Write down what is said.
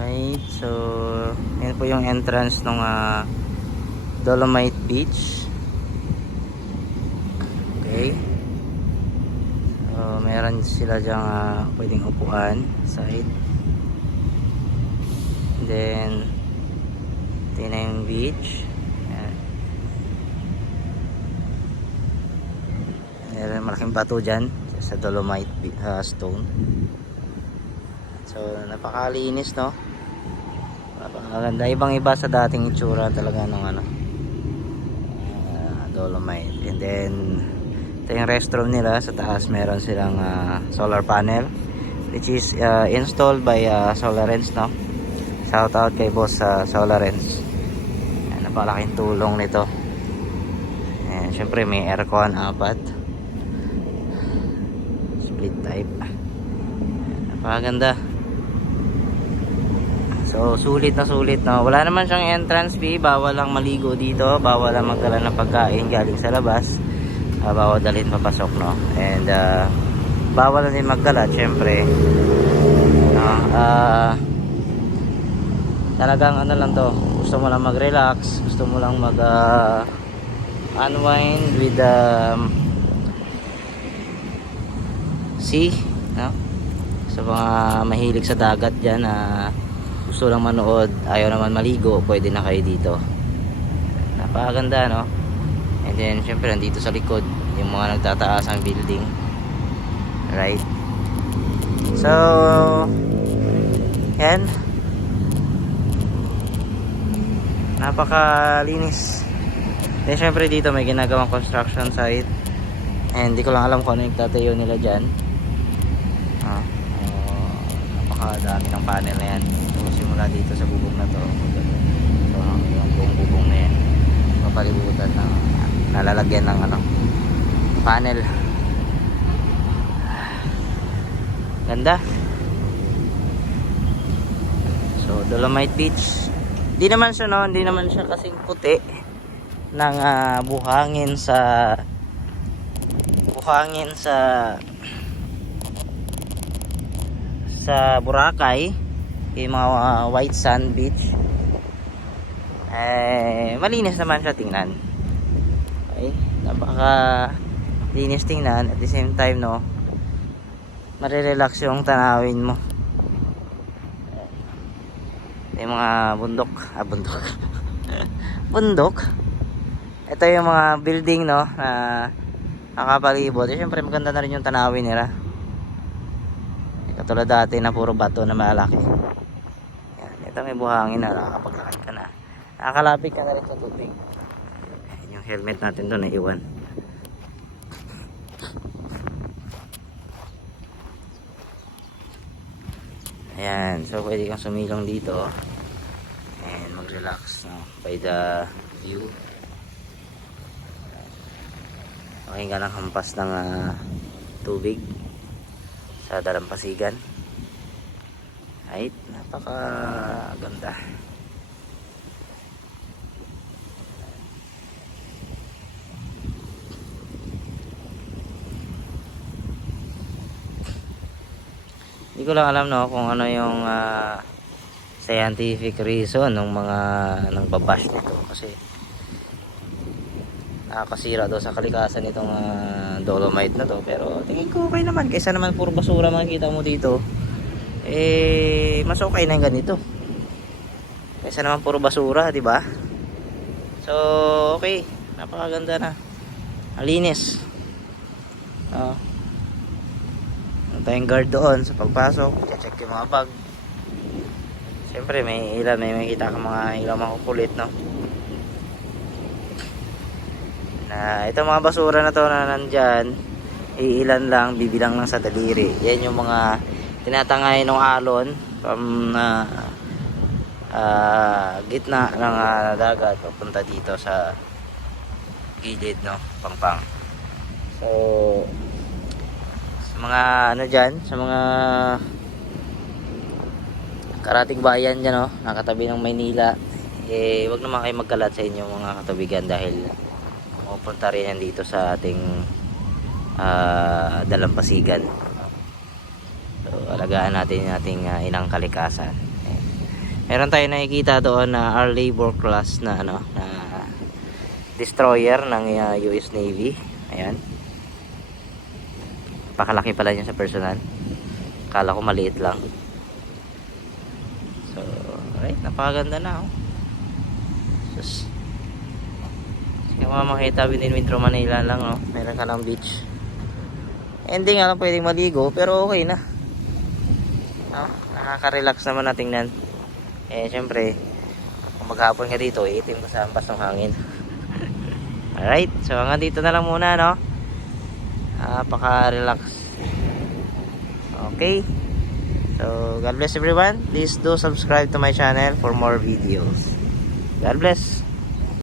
Right, so yan po yung entrance ng Dolomite Beach. Okay. So meron sila dyang pwedeng upuan side. And then ito na yung beach. Ayan. Meron malaking bato dyan sa Dolomite stone. So napakalinis, no? Napakaganda, ibang iba sa dating itsura talaga ng Dolomite. And then ito yung restroom nila. Sa taas meron silang solar panel, which is installed by Solarens, no? Shout out kay boss sa Solarens. Napakalaking tulong nito. And syempre may aircon 4, split type. Napakaganda. So sulit na sulit, no? Wala naman siyang entrance fee. Bawal lang maligo dito, bawal lang magdala ng pagkain galing sa labas, bawal dalhin papasok, no? And bawal na din magdala syempre, no? Talagang lang to, gusto mo lang mag-relax, gusto mo lang mag unwind with the sea, no? Sa mga mahilig sa dagat dyan, gusto lang manood, ayaw naman maligo, pwede na kayo dito. Napakaganda, no? And then syempre nandito sa likod yung mga nagtataas ang building, right? So yan, napakalinis. Then syempre dito may ginagawang construction site, and hindi ko lang alam kung ano yung tatayo nila dyan. Napakadami ng panel na yan. Simula dito sa bubong na to, so yung buong bubong na yan papalibutan ng nalalagyan ng panel. Ganda. So Dolomite Beach, hindi naman siya, no, hindi naman siya kasing puti ng buhangin sa Boracay, yung mga white sand beach. Malinis naman siya tingnan. Okay, napaka linis tingnan, at the same time, no, marirelax yung tanawin mo. Yung mga bundok bundok. Ito yung mga building, no, na nakapalibot. Siyempre maganda na rin yung tanawin nila, katulad dati na puro bato na malaki. Yan, ito may buhangin na, nakakapaglakad ka na, nakakalapit ka na rin sa tubig. Yung helmet natin doon na iwan. Ayan, so pwede kang sumilong dito and mag-relax, no, by the view. Pakinggan ang hampas ng tubig sa dalampasigan. Right, napakaganda. Hindi ko lang alam, no, kung ano yung scientific reason ng mga nagbabash nito, kasi nakakasira daw sa kalikasan itong Dolomite na to. Pero tingin ko okay naman, kaysa naman puro basura makikita mo dito. Mas okay na yung ganito kaysa naman puro basura, di ba? So okay, napakaganda na, malinis. Tayong guard doon sa pagpasok, check yung mga bag. Siyempre may makikita ka mga ilang mga kukulit, no, na itong mga basura na to na nandyan, iilan lang, bibilang lang sa daliri. Yan yung mga tinatangay ng alon from gitna ng dagat papunta dito sa gilid, no, pangpang. So sa mga dyan, sa mga karating bayan dyan, no, nakatabi ng Maynila, wag naman kayo magkalat sa inyong mga katabigan, dahil pupunta rin yan dito sa ating dalampasigan. So alagaan natin yung ating inang kalikasan. Meron tayo nakikita doon na our labor class na ano, na destroyer ng US Navy. Ayan. Pakalaki pala niya sa personal. Kala ko maliit lang. So, alright, napakaganda na, oh. Sus. Sige, makita within Metro Manila lang, no? Meron ka ng beach. Hindi nga lang pwedeng maligo, pero okay na. No? Nakaka-relax naman na tingnan. Eh, syempre, kung maghapon ka dito, iitim ka sa ampas ng hangin. Alright, so hanggang dito na lang muna, no? Napaka-relax. Okay. So, God bless everyone. Please do subscribe to my channel for more videos. God bless.